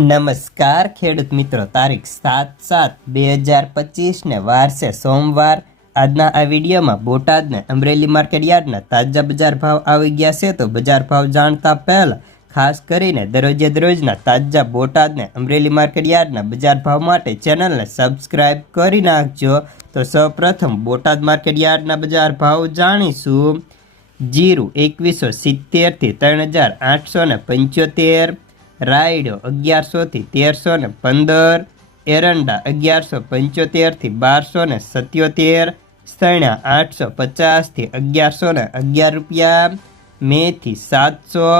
નમસ્કાર, ખેડૂત મિત્રો. તારીખ સાત સાત બે હજાર પચીસને વાર છે સોમવાર. આજના આ વિડીયોમાં બોટાદને અમરેલી માર્કેટ યાર્ડના તાજા બજાર ભાવ આવી ગયા છે. તો બજાર ભાવ જાણતા પહેલાં ખાસ કરીને દરરોજે દરરોજના તાજા બોટાદને અમરેલી માર્કેટ યાર્ડના બજાર ભાવ માટે ચેનલને સબસ્ક્રાઈબ કરી નાખજો. તો સૌપ્રથમ બોટાદ માર્કેટ યાર્ડના બજાર ભાવ જાણીશું. જીરું એકવીસો સિત્તેરથી ત્રણ હજાર આઠસો ને પંચોતેર રાયડો અગિયારસોથી તેરસો ને પંદર, એરંડા અગિયારસો પંચોતેરથી બારસો ને સત્યોતેર, સણા આઠસો પચાસથી અગિયારસો ને અગિયાર રૂપિયા, મેથી સાતસો,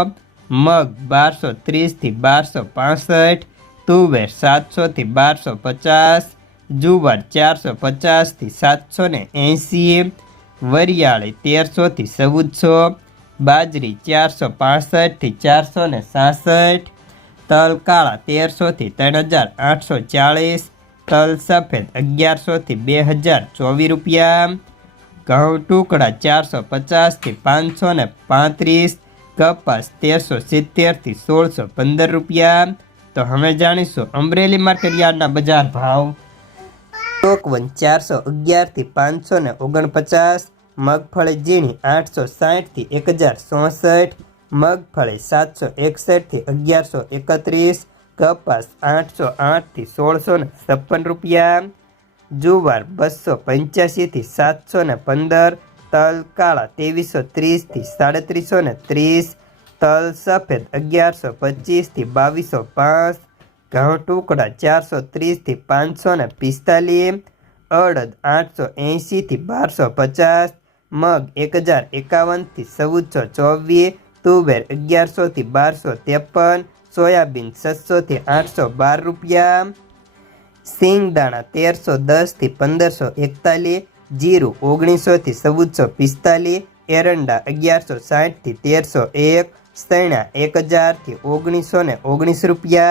મગ બારસો ત્રીસથી બારસો પાસઠ, તુવેર સાતસોથી બારસો પચાસ, જુવાર ચારસો પચાસથી સાતસો ને એંસી વરિયાળી તેરસોથી ચૌદસો, બાજરી ચારસો પાસઠથી ચારસો ને સાસઠ તલ કાળા તેરસોથી ત્રણ હજાર આઠસો ચાળીસ, તલ સફેદ અગિયારસોથી બે હજાર ચોવીસ રૂપિયા. ઘઉં ટુકડા ચારસો પચાસથી પાંચસો ને પાંત્રીસ, કપાસ તેરસો સિત્તેરથી સોળસો પંદર રૂપિયા. તો હવે જાણીશું અમરેલી માર્કેટ યાર્ડના બજાર ભાવ. ટોકવન ચારસો અગિયારથી પાંચસો ને ઓગણપચાસ, મગફળી ઝીણી આઠસો સાઠથી એક હજાર ચોસઠ મગફળી સાતસો એકસઠથી અગિયારસો એકત્રીસ, કપાસ આઠસો આઠથી સોળસો ને છપ્પન રૂપિયા, જુવાર બસો પંચ્યાસીથી સાતસો ને પંદર તલ કાળા ત્રેવીસો ત્રીસથી સાડત્રીસો ને ત્રીસ, તલ સફેદ અગિયારસો પચીસથી બાવીસો પાંચ, ઘઉં ટુકડા ચારસો ત્રીસથી પાંચસો ને પિસ્તાલીસ, અડદ આઠસો એંશીથી બારસો પચાસ, મગ એક હજાર એકાવનથી ચૌદસો ચોવીસ તુવેર અગિયારસોથી બારસો ત્રેપન, સોયાબીન છસોથી આઠસો બાર રૂપિયા. સિંગદાણા તેરસો દસથી પંદરસો એકતાલીસ, જીરું ઓગણીસોથી ચૌદસો પિસ્તાલીસ, એરંડા અગિયારસો સાઠથી તેરસો એક સૈણા એક હજારથી ઓગણીસો ને ઓગણીસ રૂપિયા.